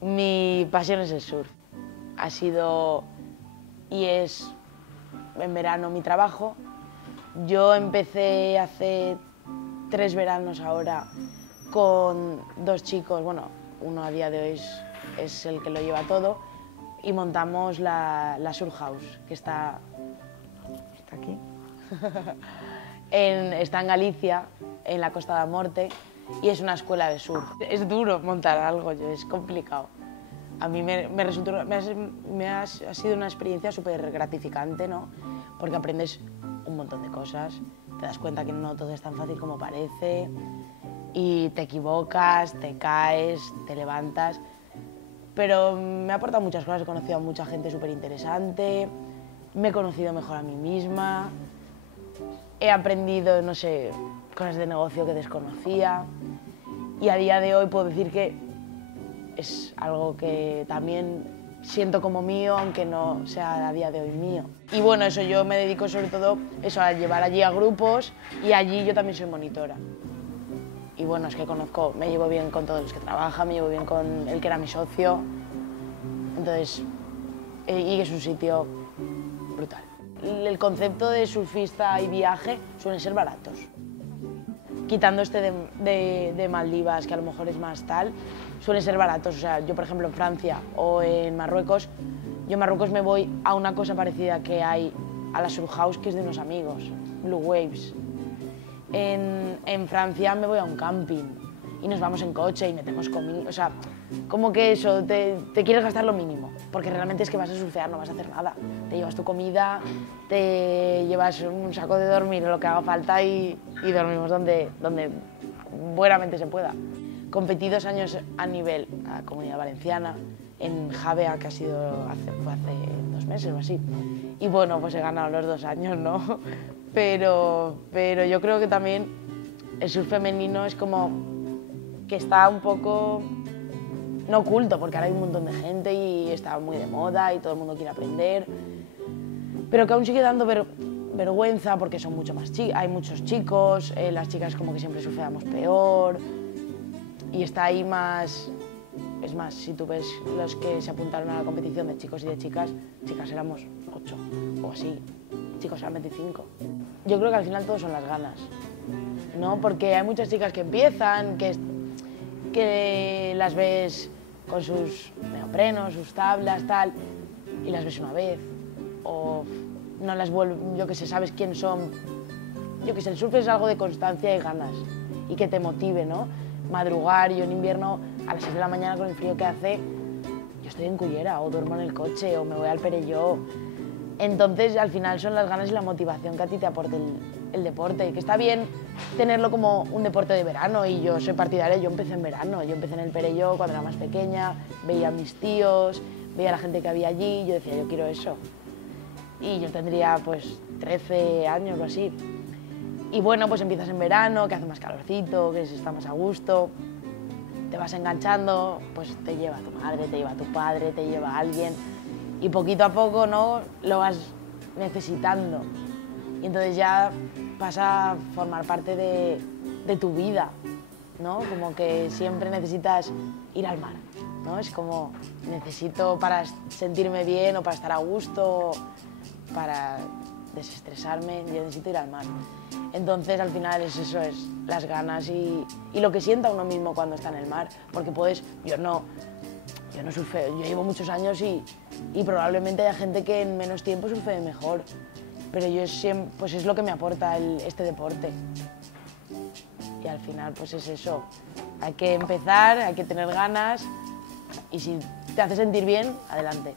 Mi pasión es el surf. Ha sido y es en verano mi trabajo. Yo empecé hace 3 veranos ahora con 2 chicos, bueno, uno a día de hoy es el que lo lleva todo, y montamos la Surf House, que está aquí. Está en Galicia, en la Costa da Morte, y es una escuela de surf. Es duro montar algo, es complicado. A mí ha sido una experiencia súper gratificante, ¿no? Porque aprendes un montón de cosas, te das cuenta que no todo es tan fácil como parece, y te equivocas, te caes, te levantas. Pero me ha aportado muchas cosas, he conocido a mucha gente súper interesante, me he conocido mejor a mí misma, he aprendido, no sé, cosas de negocio que desconocía, y a día de hoy puedo decir que es algo que también siento como mío, aunque no sea a día de hoy mío. Y bueno, eso, yo me dedico sobre todo eso, a llevar allí a grupos, y allí yo también soy monitora. Y bueno, es que me llevo bien con todos los que trabajan, me llevo bien con el que era mi socio, entonces, y es un sitio brutal. El concepto de surfista y viaje suelen ser baratos. Quitando este de Maldivas, que a lo mejor es más tal, suelen ser baratos. O sea, yo por ejemplo en Francia o en Marruecos, yo en Marruecos me voy a una cosa parecida que hay a la Surf House, que es de unos amigos, Blue Waves. En Francia me voy a un camping y nos vamos en coche y metemos comida, o sea, como que eso, te quieres gastar lo mínimo, porque realmente es que vas a surfear, no vas a hacer nada. Te llevas tu comida, te llevas un saco de dormir, lo que haga falta, y dormimos donde buenamente se pueda. Competí 2 años a nivel a Comunidad Valenciana, en Javea, que fue hace 2 meses o así. Y bueno, pues he ganado los 2 años, ¿no? Pero yo creo que también el surf femenino es como que está un poco, no oculto, porque ahora hay un montón de gente y está muy de moda y todo el mundo quiere aprender, pero que aún sigue dando vergüenza porque son mucho más hay muchos chicos, las chicas como que siempre surfeamos peor, y está ahí más. Es más, si tú ves los que se apuntaron a la competición de chicos y de chicas éramos 8 o así, chicos eran 25. Yo creo que al final todo son las ganas, ¿no? Porque hay muchas chicas que empiezan, que las ves con sus neoprenos, sus tablas, tal, y las ves una vez, o no las vuelves, yo qué sé, sabes quién son. Yo qué sé, el surf es algo de constancia y ganas, y que te motive, ¿no? Madrugar, yo en invierno a las 6 de la mañana con el frío que hace, yo estoy en Cullera, o duermo en el coche, o me voy al Perelló. Entonces, al final son las ganas y la motivación que a ti te aporta el deporte, y que está bien tenerlo como un deporte de verano, y yo soy partidaria, yo empecé en verano, yo empecé en el Perelló cuando era más pequeña, veía a mis tíos, veía a la gente que había allí, y yo decía, yo quiero eso. Y yo tendría pues 13 años o así. Y bueno, pues empiezas en verano, que hace más calorcito, que se está más a gusto, te vas enganchando, pues te lleva tu madre, te lleva tu padre, te lleva alguien, y poquito a poco, ¿no?, lo vas necesitando, y entonces ya pasa a formar parte de tu vida, ¿no? Como que siempre necesitas ir al mar, ¿no? Es como, necesito para sentirme bien o para estar a gusto, para desestresarme, yo necesito ir al mar. Entonces al final es eso, es las ganas y lo que sienta uno mismo cuando está en el mar, porque yo no surfeo, yo llevo muchos años y probablemente haya gente que en menos tiempo surfee mejor, pero yo siempre, pues es lo que me aporta este deporte. Y al final pues es eso, hay que empezar, hay que tener ganas, y si te hace sentir bien, adelante.